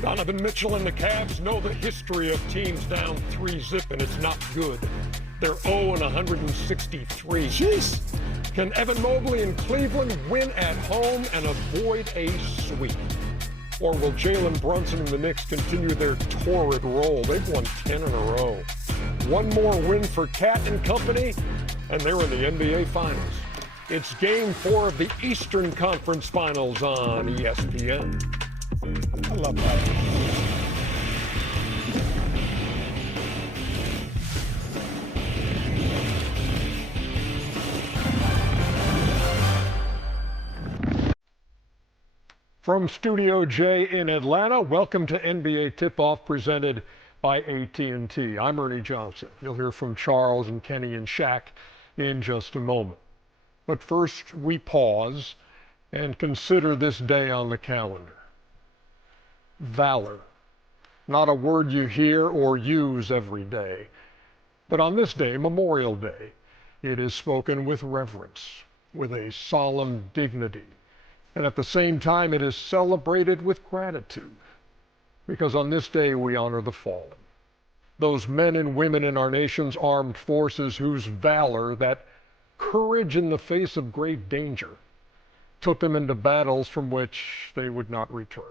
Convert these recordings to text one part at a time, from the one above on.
Donovan Mitchell and the Cavs know the history of teams down 3-0, and it's not good. They're 0-163. Jeez. Can Evan Mobley and Cleveland win at home and avoid a sweep? Or will Jalen Brunson and the Knicks continue their torrid roll? They've won 10 in a row. One more win for Cat and company, and they're in the NBA Finals. It's Game 4 of the Eastern Conference Finals on ESPN. I love that. From Studio J in Atlanta, welcome to NBA Tip-Off presented by AT&T. I'm Ernie Johnson. You'll hear from Charles and Kenny and Shaq in just a moment. But first, we pause and consider this day on the calendar. Valor. Not a word you hear or use every day. But on this day, Memorial Day, it is spoken with reverence, with a solemn dignity. And at the same time, it is celebrated with gratitude. Because on this day, we honor the fallen. Those men and women in our nation's armed forces whose valor, that courage in the face of great danger, took them into battles from which they would not return.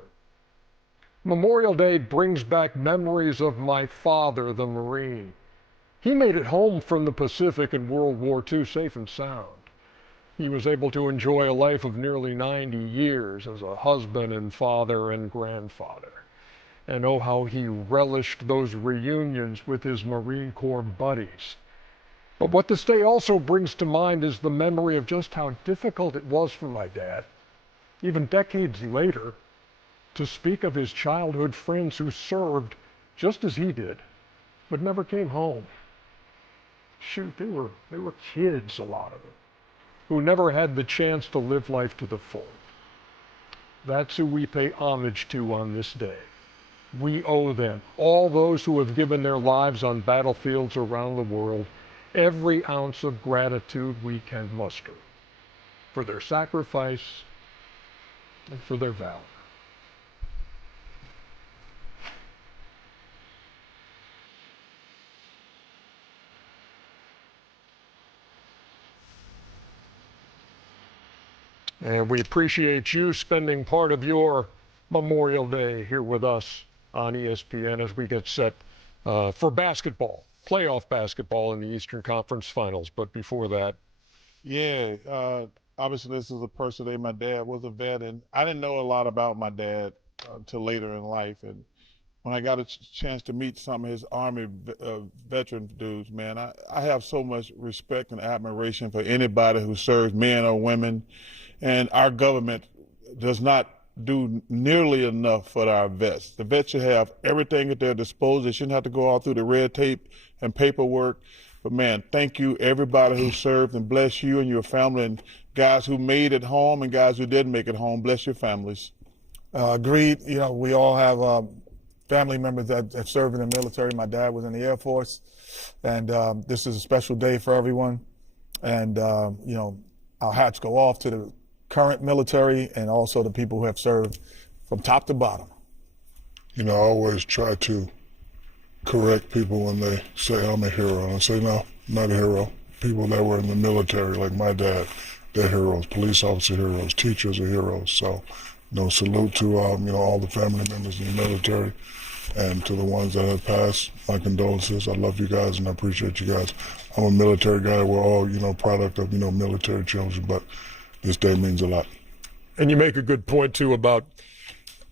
Memorial Day brings back memories of my father, the Marine. He made it home from the Pacific in World War II safe and sound. He was able to enjoy a life of nearly 90 years as a husband and father and grandfather. And oh, how he relished those reunions with his Marine Corps buddies. But what this day also brings to mind is the memory of just how difficult it was for my dad, even decades later, to speak of his childhood friends who served just as he did, but never came home. Shoot, they were kids, a lot of them, who never had the chance to live life to the full. That's who we pay homage to on this day. We owe them, all those who have given their lives on battlefields around the world, every ounce of gratitude we can muster for their sacrifice and for their valor. And we appreciate you spending part of your Memorial Day here with us on ESPN as we get set for basketball, playoff basketball in the Eastern Conference Finals. But before that. Yeah, obviously this is a personal day. My dad was a vet, and I didn't know a lot about my dad until later in life. And when I got a chance to meet some of his Army veteran dudes, man, I have so much respect and admiration for anybody who serves, men or women. And our government does not do nearly enough for our vets. The vets should have everything at their disposal. They shouldn't have to go all through the red tape and paperwork. But man, thank you everybody who served, and bless you and your family, and guys who made it home and guys who didn't make it home. Bless your families. Agreed. You know, we all have family members that have served in the military. My dad was in the Air Force, and this is a special day for everyone. And, you know, our hats go off to the current military and also the people who have served from top to bottom. You know, I always try to correct people when they say I'm a hero. And I say, no, I'm not a hero. People that were in the military, like my dad, they're heroes. Police officer heroes, teachers are heroes. So, you know, salute to, you know, all the family members in the military, and to the ones that have passed, my condolences. I love you guys and I appreciate you guys. I'm a military guy. We're all, you know, product of, you know, military children, but this day means a lot. And you make a good point, too, about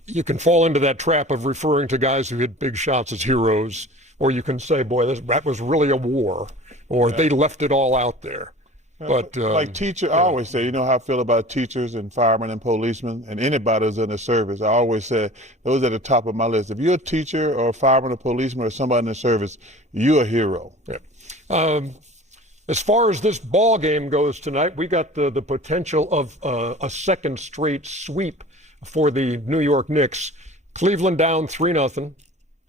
you can fall into that trap of referring to guys who hit big shots as heroes, or you can say, boy, that was really a war, or they left it all out there. But like teacher, I always say, you know how I feel about teachers and firemen and policemen and anybody who's in the service. I always say those are at the top of my list. If you're a teacher or a fireman or policeman or somebody in the service, you're a hero. Yeah. As far as this ball game goes tonight, we got the potential of a second straight sweep for the New York Knicks. Cleveland down 3-0.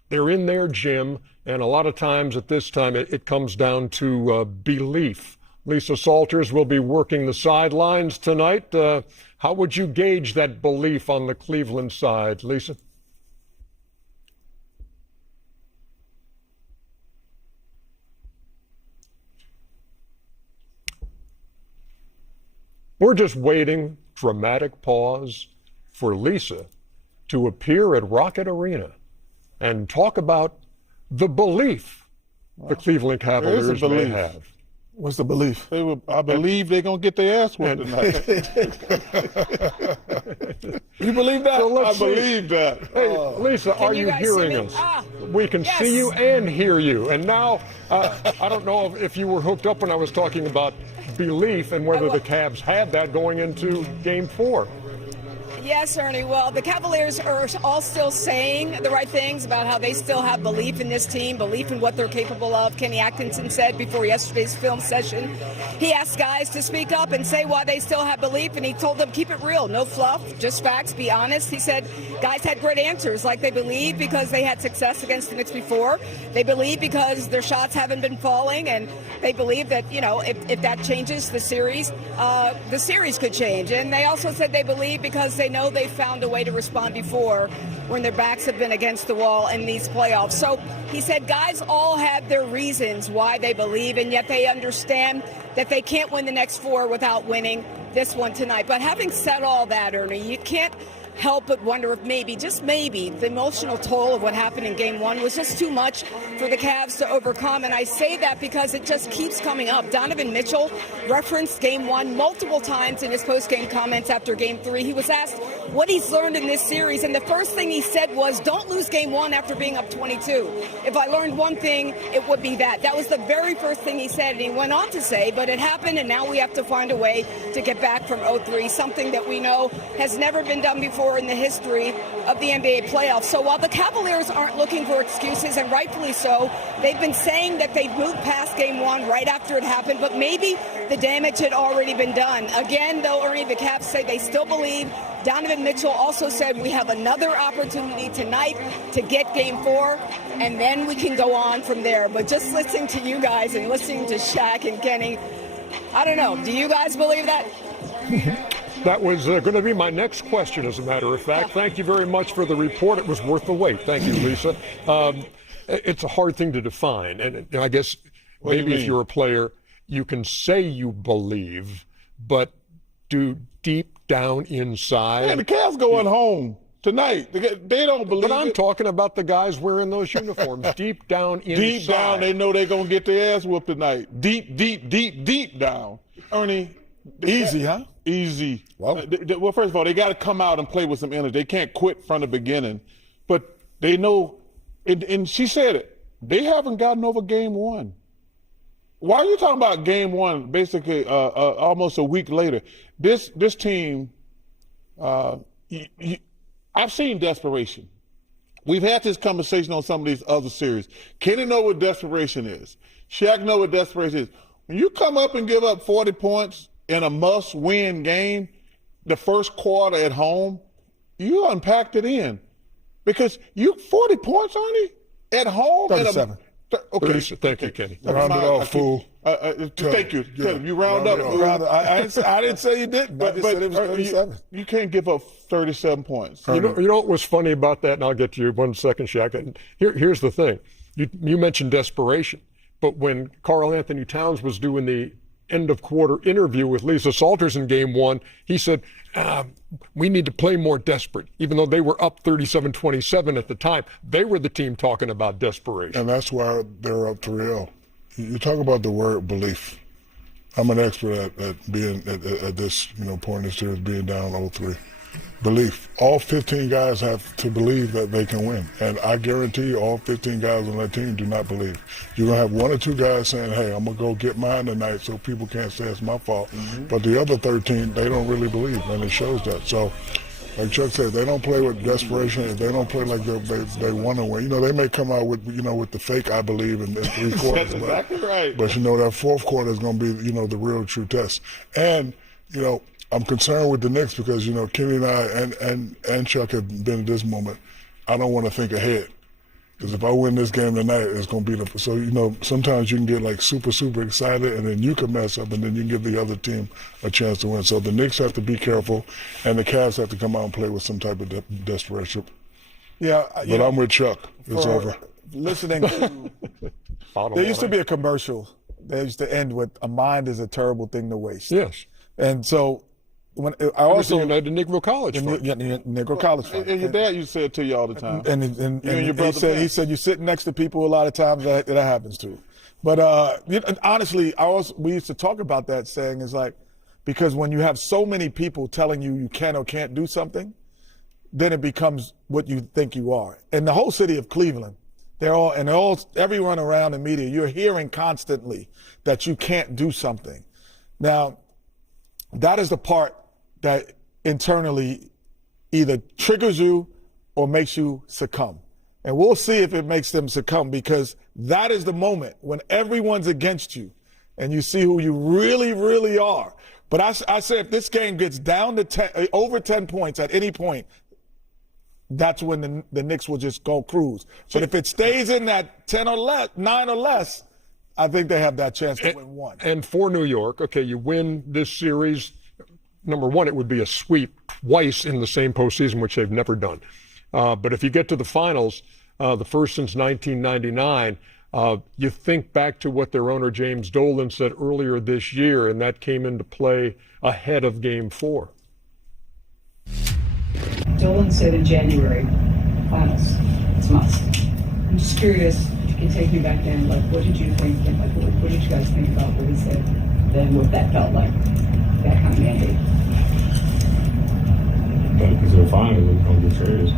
They're in their gym, and a lot of times at this time it comes down to belief. Lisa Salters will be working the sidelines tonight. How would you gauge that belief on the Cleveland side, Lisa? We're just waiting, dramatic pause, for Lisa to appear at Rocket Arena and talk about the belief the Cleveland Cavaliers may have. What's the belief? I believe they're going to get their ass whooped tonight. You believe that? So I believe that. Hey, Lisa, are you hearing us? We can see you and hear you. And now, I don't know if you were hooked up when I was talking about belief and whether the Cavs had that going into Game 4. Yes, Ernie. Well, the Cavaliers are all still saying the right things about how they still have belief in this team, belief in what they're capable of. Kenny Atkinson said before yesterday's film session, he asked guys to speak up and say why they still have belief, and he told them, keep it real, no fluff, just facts, be honest. He said guys had great answers, like they believe because they had success against the Knicks before. They believe because their shots haven't been falling, and they believe that, you know, if that changes the series could change. And they also said they believe because they know they found a way to respond before when their backs have been against the wall in these playoffs. So he said guys all have their reasons why they believe, and yet they understand that they can't win the next 4 without winning this one tonight. But having said all that, Ernie, you can't help but wonder if maybe, just maybe, the emotional toll of what happened in Game 1 was just too much for the Cavs to overcome. And I say that because it just keeps coming up. Donovan Mitchell referenced Game 1 multiple times in his post-game comments after Game 3. He was asked what he's learned in this series, and the first thing he said was, don't lose Game 1 after being up 22. If I learned one thing, it would be that. That was the very first thing he said, and he went on to say, but it happened, and now we have to find a way to get back from 0-3, something that we know has never been done before in the history of the NBA playoffs. So while the Cavaliers aren't looking for excuses, and rightfully so, they've been saying that they've moved past Game 1 right after it happened, but maybe the damage had already been done. Again, though, Ernie, the Cavs say they still believe. Donovan Mitchell also said we have another opportunity tonight to get Game 4, and then we can go on from there. But just listening to you guys and listening to Shaq and Kenny, I don't know. Do you guys believe that? That was going to be my next question, as a matter of fact. Thank you very much for the report. It was worth the wait. Thank you, Lisa. It's a hard thing to define. And I guess maybe if you're a player, you can say you believe, but do deep down inside. Yeah, the Cavs going home tonight. They don't believe But I'm talking about the guys wearing those uniforms. Deep down inside. Deep down, they know they're going to get their ass whooped tonight. Deep down. Ernie. Easy, huh? Easy. Well, Well, first of all, they got to come out and play with some energy. They can't quit from the beginning. But they know, and she said it, they haven't gotten over Game 1. Why are you talking about Game 1 basically almost a week later? This team, I've seen desperation. We've had this conversation on some of these other series. Kenny know what desperation is. Shaq know what desperation is. When you come up and give up 40 points in a must-win game, the first quarter at home, you unpacked it in. Because 40 points, Ernie, at home? 37. Okay. Thank you, Kenny. Round it off, fool. Thank you. You round up. I didn't say you didn't. I just said it was 37. You can't give up 37 points. You know what was funny about that, and I'll get to you 1 second, Shaq. And here's the thing. You mentioned desperation, but when Karl Anthony Towns was doing the end of quarter interview with Lisa Salters in Game 1, he said, we need to play more desperate. Even though they were up 37-27 at the time, they were the team talking about desperation. And that's why they're up 3-0. You talk about the word belief. I'm an expert at being at this point in the series, being down 0-3. Belief. All 15 guys have to believe that they can win. And I guarantee you all 15 guys on that team do not believe. You're going to have 1 or 2 guys saying, hey, I'm going to go get mine tonight so people can't say it's my fault. Mm-hmm. But the other 13, they don't really believe, and it shows that. So, like Chuck said, they don't play with desperation. They don't play like they want to win. They may come out with, with the fake, I believe, in 3 quarters. That's exactly right. But, that fourth quarter is going to be, the real true test. And, I'm concerned with the Knicks because, Kenny and I and Chuck have been at this moment. I don't want to think ahead. Because if I win this game tonight, it's going to be so, sometimes you can get like super, super excited and then you can mess up and then you can give the other team a chance to win. So the Knicks have to be careful and the Cavs have to come out and play with some type of desperation. Yeah. But I'm with Chuck. It's over. Listening to, there used to be a commercial. They used to end with, a mind is a terrible thing to waste. Yes. And so when I I was also the United Negro College Fund. Negro College Fund. And your dad used to say it to you all the time. And your he brother said Vince. you sit next to people a lot of times that happens to. But honestly, we used to talk about that saying is like, because when you have so many people telling you can or can't do something, then it becomes what you think you are. And the whole city of Cleveland, everyone around the media, you're hearing constantly that you can't do something. Now, that is the part that internally either triggers you or makes you succumb. And we'll see if it makes them succumb, because that is the moment when everyone's against you and you see who you really, really are. But I said if this game gets down to over 10 points at any point, that's when the Knicks will just go cruise. But if it stays in that 10 or less, 9 or less, I think they have that chance to win one. And for New York, okay, you win this series. Number one, it would be a sweep twice in the same postseason, which they've never done. But if you get to the finals, the first since 1999, you think back to what their owner James Dolan said earlier this year, and that came into play ahead of Game 4. Dolan said in January, finals, it's must. I'm just curious if you can take me back then, like what did you think and like what did you guys think about what he said then, what that felt like, that kind of mandate? Because they're finals, it's going to get serious. I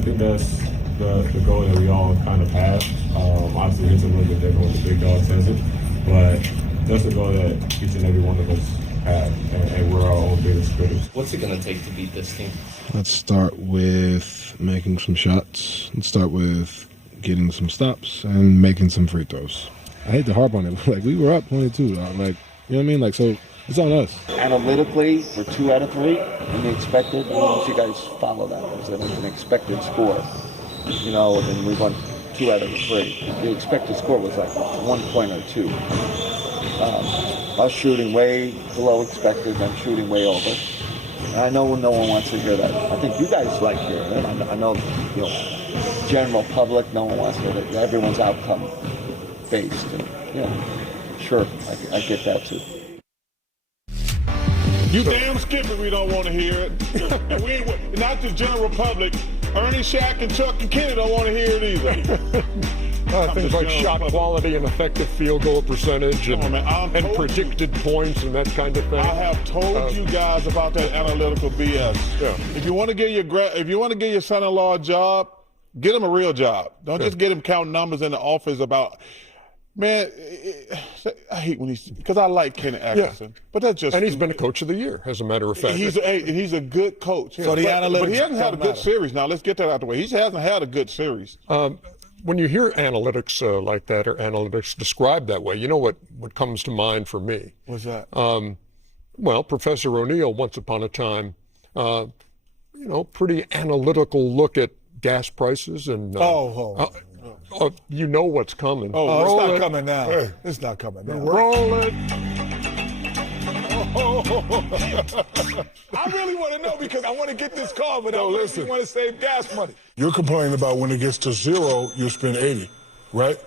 think that's the goal that we all kind of have. Obviously, it's a little bit different when the big dog says it, but that's the goal that each and every one of us have, and we're our own biggest critics. What's it going to take to beat this team? Let's start with making some shots. Let's start with getting some stops and making some free throws. I hate to harp on it. Like, we were up 22. Like, you know what I mean? Like, so it's on us. Analytically, we're 2 out of 3 in the expected. I don't know if you guys follow that. There's an expected score, and we won 2 out of 3. The expected score was like 1 point or 2. Us shooting way below expected, them shooting way over. And I know no one wants to hear that. I think you guys like hearing it. I know, general public, no one wants to hear that. Everyone's outcome based. And, sure, I get that too. You damn skip it, we don't want to hear it. And we ain't, not the general public. Ernie, Shaq, and Chuck and Kenny don't want to hear it either. Things like shot quality and effective field goal percentage and predicted points and that kind of thing. I have told you guys about that analytical BS. Yeah. If you want to get your son-in-law a job, get him a real job. Don't just get him counting numbers in the office about. Man, I hate when because I like Kenny Atkinson, but that's just. And he's been a coach of the year, as a matter of fact. He's a good coach. So the analytics, but he hasn't had a good series. Now let's get that out of the way. He hasn't had a good series. When you hear analytics like that, or analytics described that way, you know what comes to mind for me? What's that? Well, Professor O'Neill, once upon a time, pretty analytical look at gas prices and. You know what's coming. It's not coming now. Hey. It's not coming now. Roll it. I really want to know because I want to get this call, but I want to save gas money. You're complaining about when it gets to 0, you spend 80, right?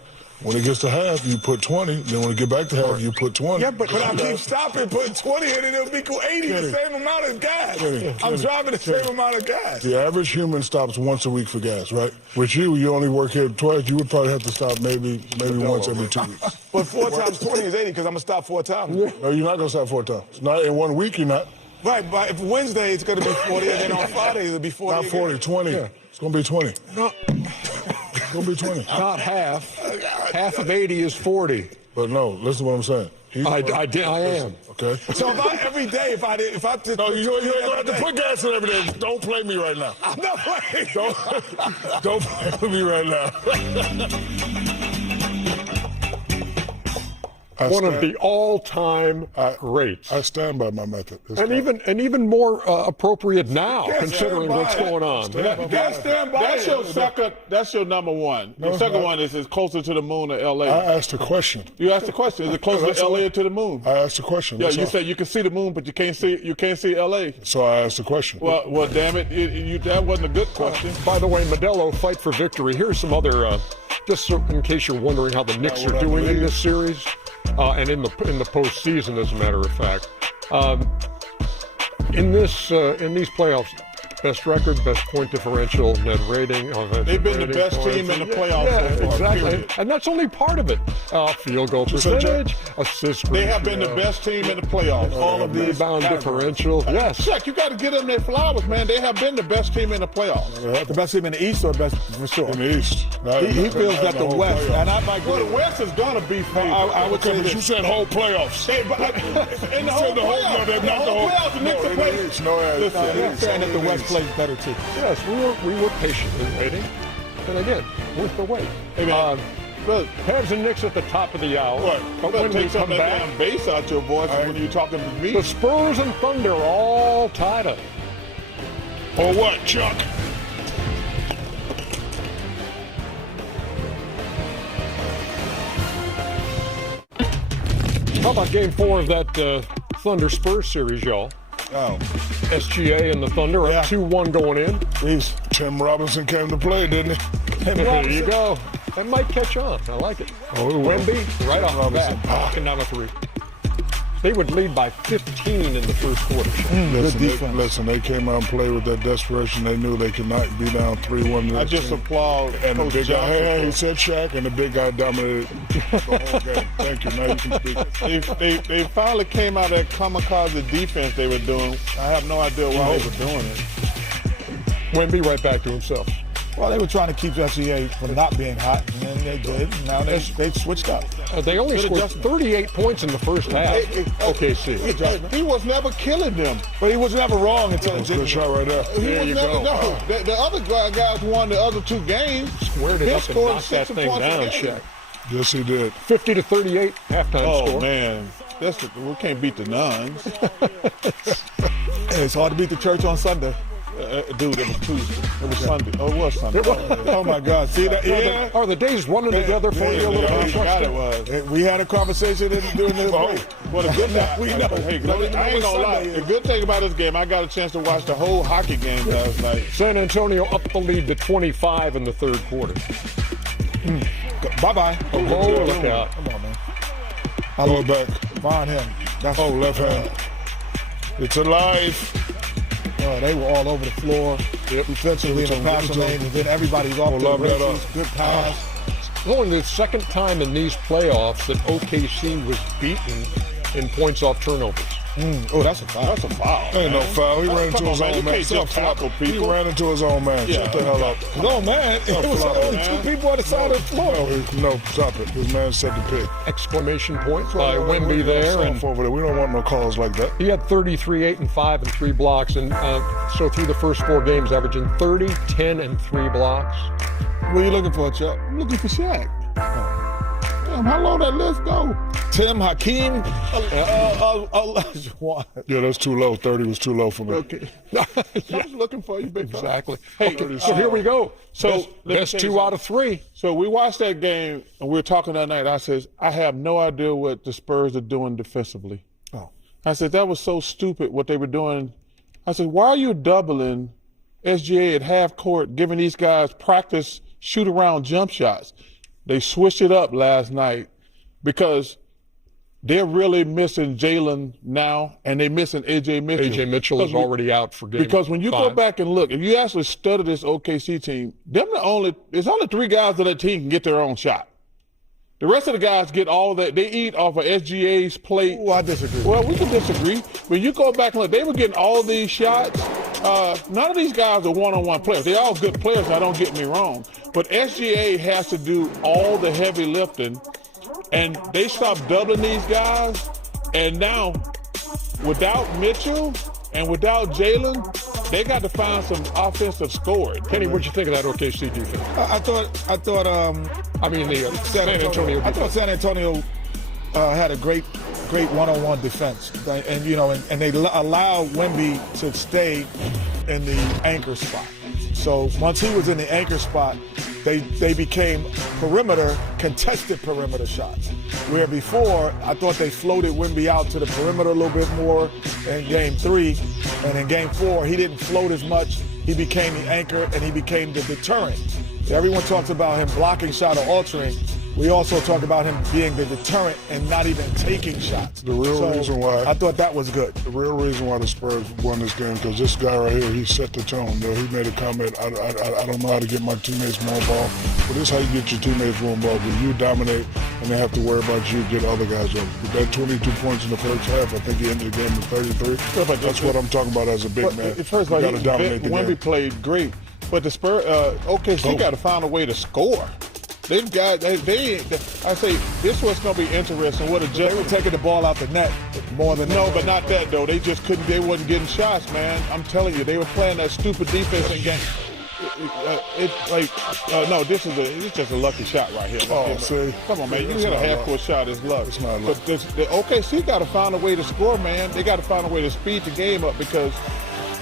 When it gets to half, you put 20. Then when it get back to half, you put 20. Yeah, but I keep stopping, putting 20 in, and it'll equal 80, the same amount of gas. I'm driving the same amount of gas. The average human stops once a week for gas, right? With you only work here twice. You would probably have to stop maybe once every 2 weeks. But 4 times 20 is 80 because I'm going to stop 4 times. No, you're not going to stop 4 times. Not in 1 week, you're not. Right, but if Wednesday it's going to be 40, and then on Friday it'll be 40. Not 40, 20. Yeah. It's going to be 20. No. It's going to be 20. Not half. Half of 80 is 40. But no, listen to what I'm saying. I am. Okay. So every day, if I did. No, you ain't going to have to put gas in every day. Don't play me right now. I'm not playing. Don't play with me right now. One of the all-time greats. I stand by my method. Even more appropriate now, considering what's going on. That's your number one. The second one is closer to the moon or L.A. I asked a question. You asked a question. Is it closer to L.A. or to the moon? I asked a question. Yeah, you said you can see the moon, but you can't see L.A. So I asked a question. Well, damn it, that wasn't a good question. By the way, Modelo, fight for victory. Here's some other, just so in case you're wondering how the Knicks are doing in this series. And in the postseason, as a matter of fact, In these playoffs, best record, best point differential, net rating. They've been the best team in the playoffs so far, exactly. period. And that's only part of it. Field goal percentage, assist They rate, have been the best team in the playoffs. All of these rebound categories. differential. Yes. Chuck, you got to give them their flowers, man. They have been the best team in the playoffs. The best team in the East or best for sure? In the East. He feels that the West, and I might Well, the West is going to be favored. I would say But you this. said whole playoffs. Hey, but in the whole playoffs, they're not the whole. playoffs, the Knicks are playing. East. No, Listen, I'm saying that the West plays better too. Yes, we were patiently waiting. And again, worth the wait. Hey, man. Look, Cavs and Knicks at the top of the hour. what? But Better when we take some come of that back, damn bass out your voice when you're talking to me. the Spurs and Thunder are all tied up. Or what, Chuck? How about Game 4 of that Thunder Spurs series, y'all? Oh, SGA and the Thunder Yeah. up 2-1 going in. jeez. Tim Robinson came to play, didn't he? There you go. That might catch on. I like it. Oh, it will. Wemby, right off the bat, knocking down a three. They would lead by 15 in the first quarter. Listen, they came out and played with that desperation. They knew they could not be down 3-1. I just applaud And the Coach big guy, Johnson. he said Shaq, and the big guy dominated the whole game. Thank you. Now you can speak. They finally came out of that kamikaze defense they were doing. I have no idea why they were doing it. Wemby right back to himself. Well, they were trying to keep SGA from not being hot, and then they did. Now they switched up. They only Good scored adjustment. 38 points in the first half. OKC. He was never killing them. But he was never wrong until it Good didn't. shot right there. He There was you never, go. no. The other guys won the other two games. Squared it He up and scored knocked that 60 thing points a down, game. Shaq. Yes, he did. 50-38 halftime Oh, score. man. We can't beat the nuns. It's hard to beat the church on Sunday. Dude, it was Tuesday. It was Sunday. Oh, it was Sunday. Oh my God! See that? Yeah. Are the days running together for you a little I bit? forgot it was. We had a conversation during the break. Well, the good thing, We know. Hey, Let me know I ain't what gonna lie. Sunday is. The good thing about this game, I got a chance to watch the whole hockey game last night. San Antonio up the lead to 25 in the third quarter. Bye-bye. Oh, look out. Come on, man. Throw it back. Find him. That's Oh, left hand. It's alive. They were all over the floor. Defensively in the passing lane, and then everybody's off the love that races. up. Good pass. It's only the second time in these playoffs that OKC was beaten in points off turnovers. Oh, that's a foul. That's a foul. Ain't no man. foul. He ran into Come on, his man. own You man. can't just tackle He people. ran into his own man. Yeah. Shut the hell up. No, man. It was flop, only man. two people on the side of the floor. No, stop it. His man set the pick. Exclamation point by We Wemby don't there. soft And over there. We don't want no calls like that. he had 33, 8, and 5, and 3 blocks. And so through the first 4 games, averaging 30, 10, and 3 blocks. What are you looking for, Chuck? I'm looking for Shaq. Damn, how low that list go? Tim Hakeem Olajuwon. Yeah, that's too low. 30 was too low for me. Okay. I was looking for you, big fella. Exactly. Hey, So here we go. So, Best 2 out of 3. So we watched that game, and we were talking that night. I says, I have no idea what the Spurs are doing defensively. Oh. I said, that was so stupid what they were doing. I said, why are you doubling SGA at half court, giving these guys practice shoot-around jump shots? They switched it up last night because they're really missing Jalen now, and they're missing A.J. Mitchell. A.J. Mitchell is already out for game Because when you go 5. back and look, if you actually study this OKC team, there's only 3 guys on that team can get their own shot. The rest of the guys get all that. They eat off of SGA's plate. Oh, I disagree. Well, we can disagree. When you go back and look, they were getting all these shots. None of these guys are one-on-one players. They're all good players, now don't get me wrong. But SGA has to do all the heavy lifting, and they stopped doubling these guys. And now, without Mitchell and without Jalen, they got to find some offensive scoring. Kenny, what'd you think of that OKC defense? I thought I mean, the San Antonio I thought defense. San Antonio had a great one-on-one defense, and they allowed Wemby to stay in the anchor spot. So once he was in the anchor spot, they became contested perimeter shots. Where before, I thought they floated Wemby out to the perimeter a little bit more in game 3, and in game 4, he didn't float as much. He became the anchor, and he became the deterrent. Everyone talks about him blocking shot or altering. we also talk about him being the deterrent and not even taking shots. The real reason why I thought that was good. The real reason why the Spurs won this game, because this guy right here, he set the tone. You know, he made a comment, I don't know how to get my teammates more involved, but this is how you get your teammates more involved. When you dominate and they have to worry about you, get other guys up. With that 22 points in the first half, I think he ended the game with 33. Yeah, but that's what I'm talking about as a big man. First of all, you got to dominate the game. Wemby played great, but the Spurs, OKC got to find a way to score. They've got, I say, this is what's going to be interesting. What They were taking the ball out the net more than No, but not that, though. They just couldn't, they wasn't getting shots, man. I'm telling you, they were playing that stupid defense in game. No, it's just a lucky shot right here. Oh, see? Come on, man. You hit a half-court shot, it's luck. It's not luck. But the OKC got to find a way to score, man. They got to find a way to speed the game up because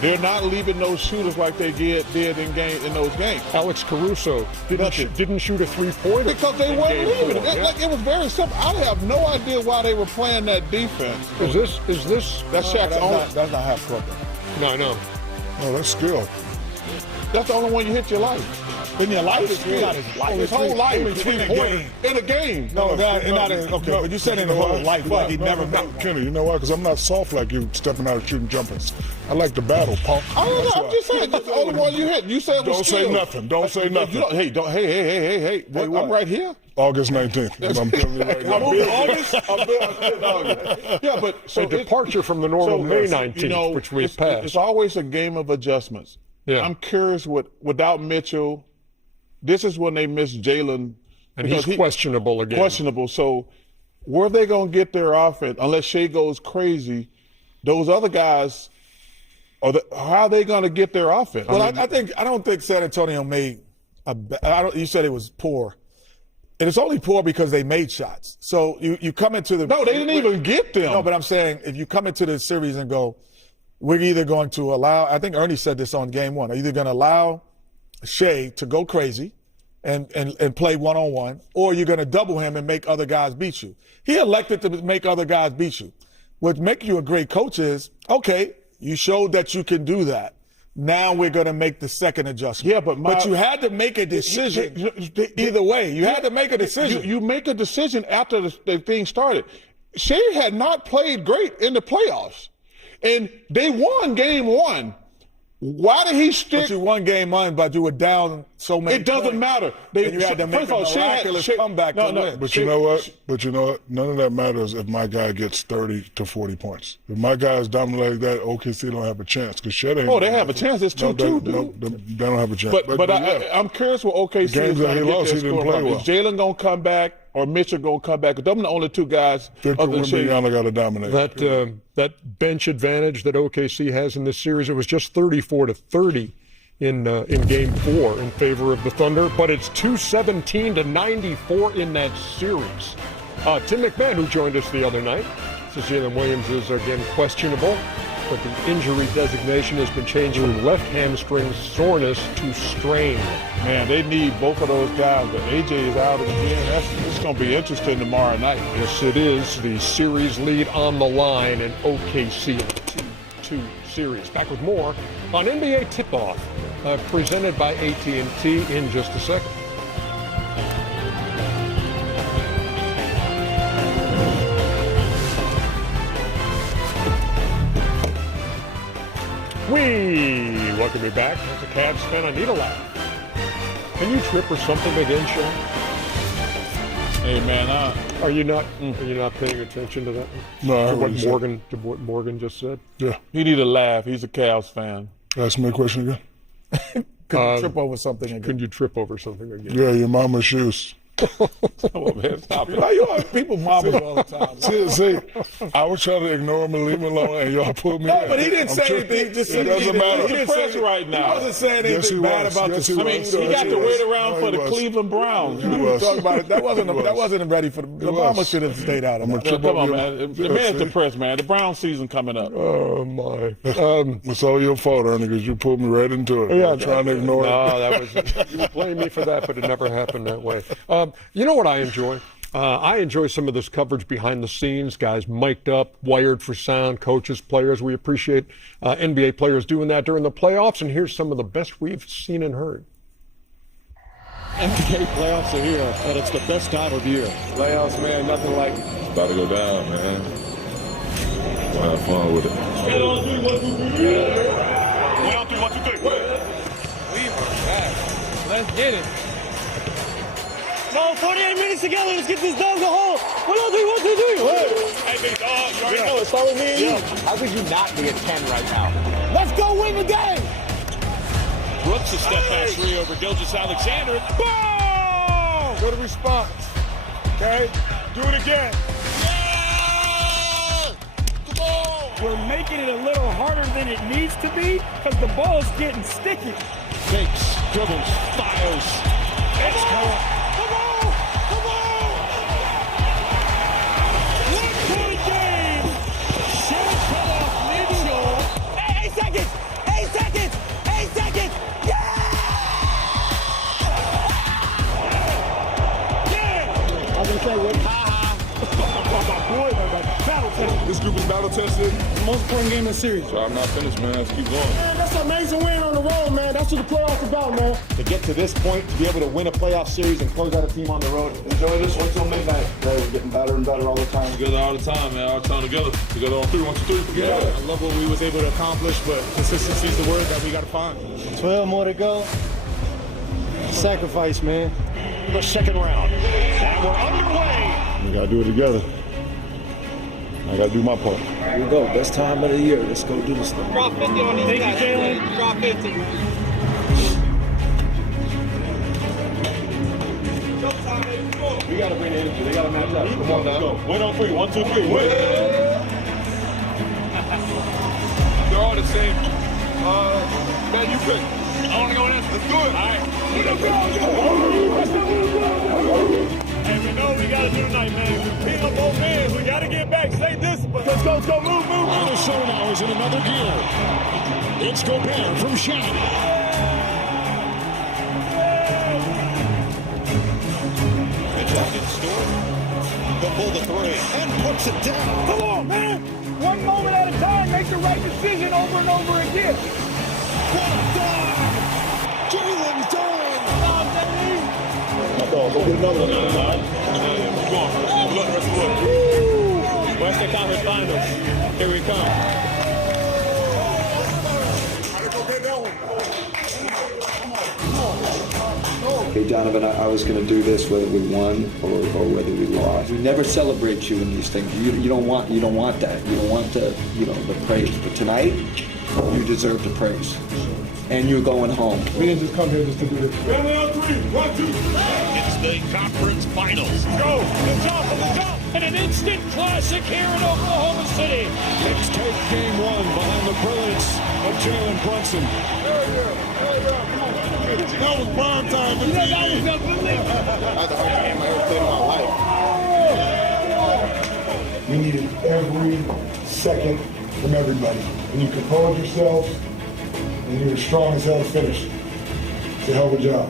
they're not leaving those shooters like they did in those games. Alex Caruso didn't shoot a three-pointer. Because they weren't leaving. It was very simple. I have no idea why they were playing that defense. Is this? That's Shaq's own. That's not half court. No. No, that's skill. That's the only one you hit your life. In your life? His whole life. In a game. No, okay, but you said in the whole life, like he never met. Kenny, you know why? Because I'm not soft like you, stepping out and shooting jumpers. I like the battle, punk. I don't know. I'm just saying. That's the only one you hit. You said it was Don't say nothing. Don't say nothing. Hey. I'm right here. August 19th. I'm telling you right now. August? Yeah, but so a departure from the normal May 19th, which we passed. It's always a game of adjustments. Yeah. I'm curious, without Mitchell, this is when they miss Jalen. And he's questionable again. Questionable. So where are they going to get their offense? Unless Shea goes crazy, those other guys, how are they going to get their offense? Well, I don't think San Antonio made you said it was poor. And it's only poor because they made shots. So you come into the... No, they didn't even get them. No, but I'm saying if you come into the series and go, we're either going to allow, I think Ernie said this on game one, are either going to allow Shea to go crazy and play one-on-one, or you're going to double him and make other guys beat you. He elected to make other guys beat you. What makes you a great coach is, okay, you showed that you can do that. Now we're going to make the second adjustment. Yeah, but you had to make a decision either way. You had to make a decision. You make a decision after the thing started. Shea had not played great in the playoffs. And they won game one. Why did he stick? But you won game one, but you were down so many. It doesn't matter. And you had to make a miraculous comeback to win. But you know what? None of that matters if my guy gets 30 to 40 points. If my guy is dominating like that, OKC don't have a chance. Because Shed ain't. Oh, they have a chance. It's 2-2, dude. They don't have a chance. But I'm curious what OKC is games that he lost, he didn't play well. Is Jalen going to come back or Mitchell going to come back? Because them the only two guys. Victor Wembanyama got to dominate. That bench advantage that OKC has in this series, it was just 34-30 in Game 4 in favor of the Thunder, but it's 217-94 in that series. Tim McMahon, who joined us the other night, says Jalen Williams is again questionable, but the injury designation has been changed from left hamstring soreness to strain. Man, they need both of those guys, but AJ is out again. It's going to be interesting tomorrow night. Yes, it is. The series lead on the line in OKC 2-2 series. Back with more on NBA Tip-Off, presented by AT&T in just a second. We welcome you back. As a Cavs fan, I need a laugh. Can you trip or something again, Sean? Hey man, are you not paying attention to that? No, to what Morgan just said? Yeah. He need a laugh. He's a Cavs fan. Ask me a question again. Could you trip over something again? Could you trip over something again? Yeah, your mama's shoes. Come on, man, stop it. You know, people mamas all the time. See, I was trying to ignore him and leave him alone, and y'all put me. No, but he didn't say anything. He just it doesn't matter. He's depressed right now. He wasn't saying anything bad about the I mean, he got to wait around for the Cleveland Browns. Talk about it. That wasn't ready for the Mama should have stayed out of that. Come on, man. The man's depressed, man. The Brown season coming up. Oh my! It's all your fault, Ernie, because you pulled me right into it. Yeah, I'm trying to ignore it. No, that was you blame me for that, but it never happened that way. You know what I enjoy? I enjoy some of this coverage behind the scenes, guys mic'd up, wired for sound, coaches, players. We appreciate NBA players doing that during the playoffs, and here's some of the best we've seen and heard. NBA playoffs are here, and it's the best time of year. Playoffs, man, nothing like it. It's about to go down, man. We'll have fun with it. 1, 2, 3, 1, 2, 3. We are back. Let's get it. No, 48 minutes together. Let's get this done. Go home. 1, 2, 3, 1, 2, 3. Hey, big dog. You already know it's all with me and you. How could you not be at 10 right now? Let's go win the game. Brooks a step back three over Gilgeous-Alexander. Boom! Good response. Okay? Do it again. Yeah! Come on! We're making it a little harder than it needs to be because the ball's getting sticky. Fakes, dribbles, fires. It's coming. Come on! Come on! 1-point game. Shot cut off mid-show. 8 seconds! 8 seconds! 8 seconds! Yeah! Yeah! I'm gonna say what? This group is battle tested. The most important game in the series. So I'm not finished, man. Let's keep going. Man, that's an amazing win on the road, man. That's what the playoffs about, man. To get to this point, to be able to win a playoff series and close out a team on the road. Enjoy this one till midnight. We're getting better and better all the time. Together all the time, man. All the time together. Together on 3, 1, 2, 3. Yeah, I love what we was able to accomplish, but consistency is the word that we got to find. 12 more to go. Sacrifice, man. The second round. And we're underway. We got to do it together. I got to do my part. Here we go. Best time of the year. Let's go do this thing. Drop 50 on these guys. Drop 50. We got to bring the energy. They got to match up. Come on, let's go. Win on 3. 1, 2, 3. Win. They're all the same. Man, you pick. I want to go in. Let's do it. All right. Hey, we know we got to do tonight, man. We beat up both ends. We got to get back. Stay disciplined. Let's go. Move. The show now is in another gear. It's Gobert from Shaq. They'll pull the 3 And puts it down. Come on, man. One moment at a time. Make the right decision over and over again. What a dive. Jalen's done. Come on, baby. Go get another one. All right. Come on. Look, let's look. Western Conference Finals. Here we come. Hey, Donovan, I was going to do this whether we won or whether we lost. We never celebrate you in these things. You don't want that. You don't want the praise. But tonight, you deserve the praise. And you're going home. We didn't just come here just to do this. Family on 3. 1, 2, 3. It's the conference finals. Go. Good job. And an instant classic here in Oklahoma City. Knicks take game 1 behind the brilliance of Jalen Brunson. That was prime time for TV. That was unbelievable. That's the hardest game I ever played in my life. We needed every second from everybody. And you composed yourselves, and you were strong as hell to finish. It's a hell of a job.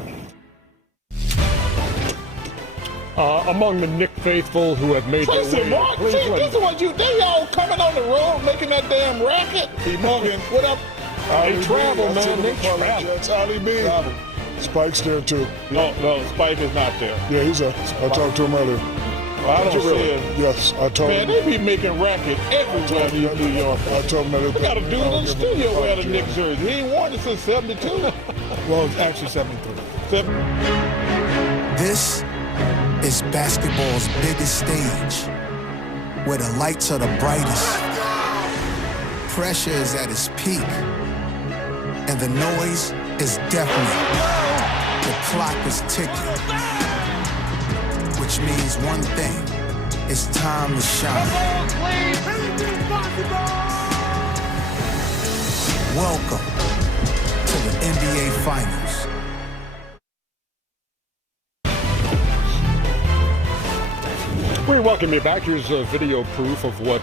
Among the Knick faithful who have made their way to Cleveland. This is what they all coming on the road making that damn racket. T. Morgan, What up? They travel, man. They travel. That's Ali B. Spike's there too. No, Spike is not there. Yeah, he's a. I talked to him earlier. Well, I don't see him. Yes, I told Man, him. they be making racket everywhere in New York. I told him that. We got a dude in the studio wear the Knicks jersey. He ain't worn it since 72. Well, it's actually 73. This is basketball's biggest stage, where the lights are the brightest, pressure is at its peak, and the noise is deafening. The clock is ticking, which means one thing: it's time to shine. Welcome to the NBA Finals. We welcome you back. Here's video proof of what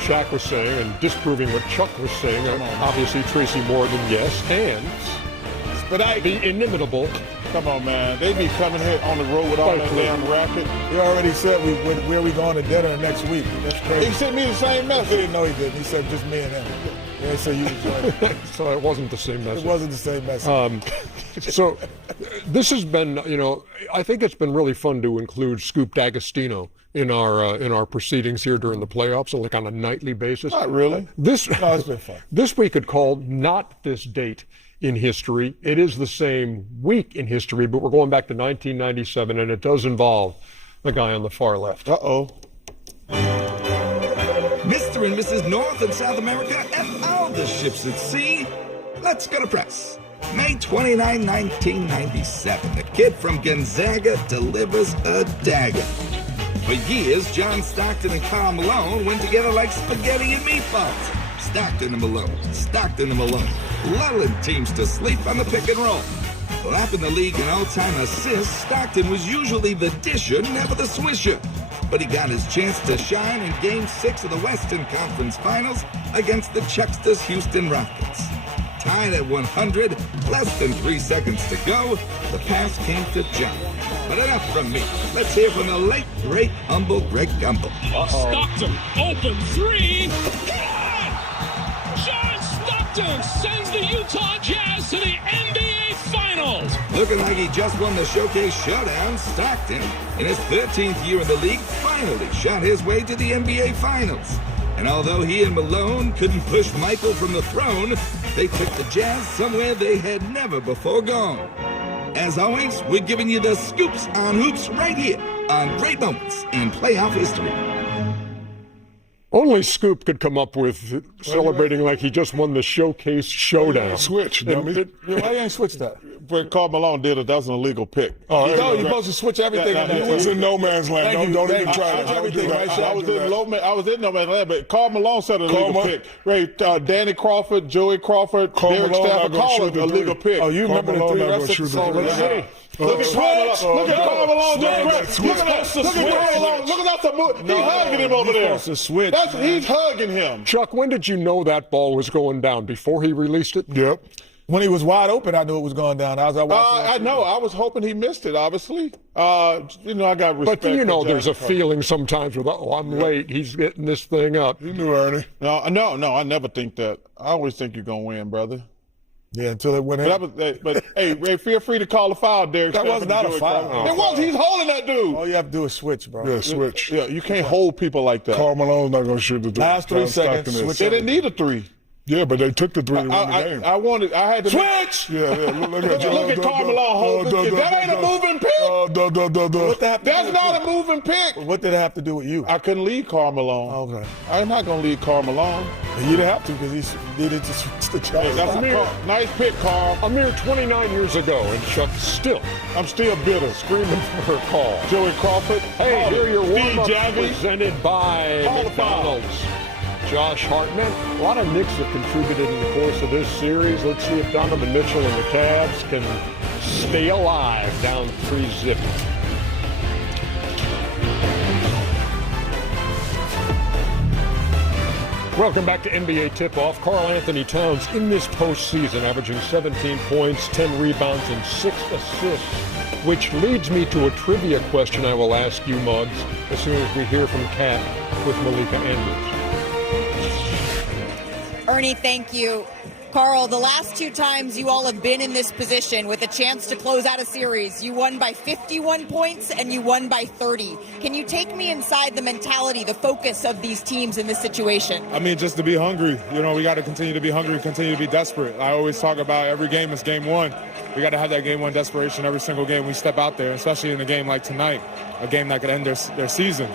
Shaq was saying and disproving what Chuck was saying. Obviously, Tracy Morgan, yes, and But the inimitable. Come on, man. They be coming here on the road with all that damn racket. We already said where we going to dinner next week. That's crazy. He sent me the same He message. didn't know he did. He said just me and him. Yeah, so you was right. So it wasn't the same message. It wasn't the same message. So This has been, I think it's been really fun to include Scoop D'Agostino in our proceedings here during the playoffs, like on a nightly basis. Not really. No, it's been fun. This we could call not this date in history. It is the same week in history, but we're going back to 1997, and it does involve the guy on the far left. Uh-oh. Mr. and Mrs. North and South America and all the ships at sea, let's go to press. May 29, 1997, the kid from Gonzaga delivers a dagger. For years, John Stockton and Karl Malone went together like spaghetti and meatballs. Stockton and Malone, lulling teams to sleep on the pick and roll. Lapping the league in all-time assists, Stockton was usually the disher, never the swisher. But he got his chance to shine in Game 6 of the Western Conference Finals against the Chucksters Houston Rockets. Tied at 100, less than 3 seconds to go, the pass came to John. But enough from me. Let's hear from the late, great, humble Greg Gumbel. Stockton, open three. John Stockton sends the Utah Jazz to the NBA Finals. Looking like he just won the Showcase Showdown, Stockton, in his 13th year in the league, finally shot his way to the NBA Finals. And although he and Malone couldn't push Michael from the throne, they took the Jazz somewhere they had never before gone. As always, we're giving you the scoops on hoops right here on Great Moments in Playoff History. Only Scoop could come up with celebrating like he just won the Showcase Showdown. Switch, dummy. Why you ain't switch that? When Karl Malone did it, that was an illegal pick. No, you're supposed to switch everything. He was in no man's land. Don't even try that. Everything right. I was in no man's land, but Karl Malone said an illegal pick. Right, Danny Crawford, Joey Crawford, Derek Stafford called it a legal pick. Oh, you remember the three refs? Look at Karl Malone. Look at Karl Malone. Look at that move. He's hugging him over there. He's hugging him. Chuck, when did you know that ball was going down? Before he released it? Yep. When he was wide open, I knew it was going down. I know. I was hoping he missed it, obviously. I got respect. But there's a feeling sometimes with, I'm late. He's getting this thing up. You knew, Ernie. No, I never think that. I always think you're going to win, brother. Yeah, until it went in. But hey, Ray, feel free to call a foul, Derek. That was not a foul. It was. He's holding that dude. All you have to do is switch, bro. Yeah, switch. Yeah, you can't hold people like that. Karl Malone's not going to shoot the three. Last 3 seconds. They didn't need a three. Yeah, but they took the three to win the game. I had to switch. Yeah. Look at Karl Malone holding. That ain't a moving pick. That's not a moving pick. What did it have to do with you? I couldn't lead Karl Malone. Okay. I'm not going to lead Karl Malone. You didn't have to because he did it to switch the Jazz. That's nice pick, Karl. A mere 29 years ago, and Chuck I'm still bitter. Screaming for a call. Joey Crawford. Hey, here are your warm-ups presented by McDonald's. Josh Hartman. A lot of Knicks have contributed in the course of this series. Let's see if Donovan Mitchell and the Cavs can stay alive down 3-0. Welcome back to NBA Tip-Off. Karl Anthony Towns in this postseason averaging 17 points, 10 rebounds, and 6 assists, which leads me to a trivia question I will ask you, Muggs, as soon as we hear from Kat with Malika Andrews. Ernie, thank you. Karl, the last 2 times you all have been in this position with a chance to close out a series, you won by 51 points and you won by 30. Can you take me inside the mentality, the focus of these teams in this situation? I mean, just to be hungry. We got to continue to be hungry, continue to be desperate. I always talk about every game is game one. We got to have that game one desperation every single game we step out there, especially in a game like tonight, a game that could end their season.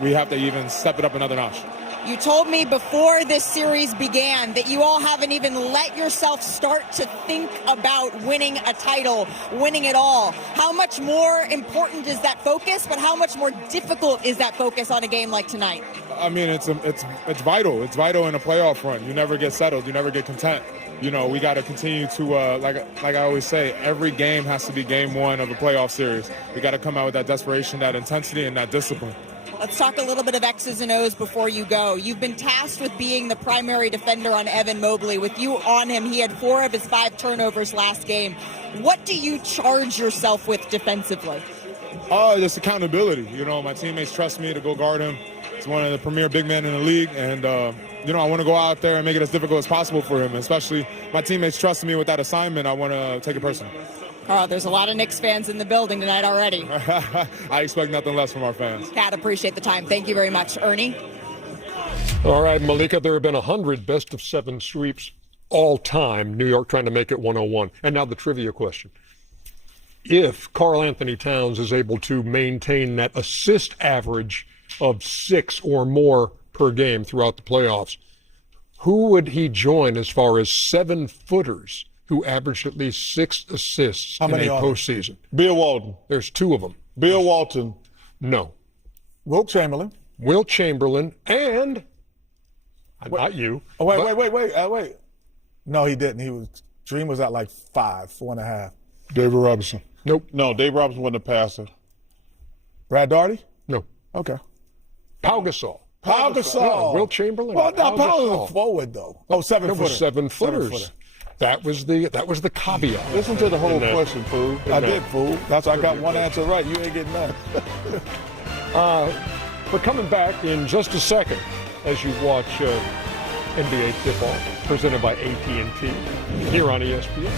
We have to even step it up another notch. You told me before this series began that you all haven't even let yourself start to think about winning a title, winning it all. How much more important is that focus, but how much more difficult is that focus on a game like tonight? I mean, it's vital. It's vital in a playoff run. You never get settled. You never get content. We got to continue to, like I always say, every game has to be game one of a playoff series. We got to come out with that desperation, that intensity, and that discipline. Let's talk a little bit of X's and O's before you go. You've been tasked with being the primary defender on Evan Mobley. With you on him, he had 4 of his 5 turnovers last game. What do you charge yourself with defensively? Just accountability. My teammates trust me to go guard him. He's one of the premier big men in the league, and I want to go out there and make it as difficult as possible for him. Especially my teammates trusting me with that assignment. I want to take it personally. Carl, there's a lot of Knicks fans in the building tonight already. I expect nothing less from our fans. Kat, appreciate the time. Thank you very much. Ernie? All right, Malika, there have been 100 best-of-7 sweeps all time. New York trying to make it 101. And now the trivia question. If Karl Anthony Towns is able to maintain that assist average of 6 or more per game throughout the playoffs, who would he join as far as 7-footers who averaged at least 6 assists in a postseason? Bill Walton. There's 2 of them. Bill Walton. No. Wilt Chamberlain. Wilt Chamberlain and not you. Oh, wait. No, he didn't. Dream was at like 4.5. David Robinson. Nope. No, Dave Robinson wasn't a passer. Brad Daugherty? No. Okay. Pau Gasol. Pau Gasol. Yeah, Wilt Chamberlain. Well, no, Pau was a forward though. Oh, 7-footer. It was 7-footers. That was the caveat. Listen to the whole question, fool. I did, fool. That's why I got one answer right. You ain't getting none. We're coming back in just a second as you watch NBA tip-off presented by AT&T here on ESPN.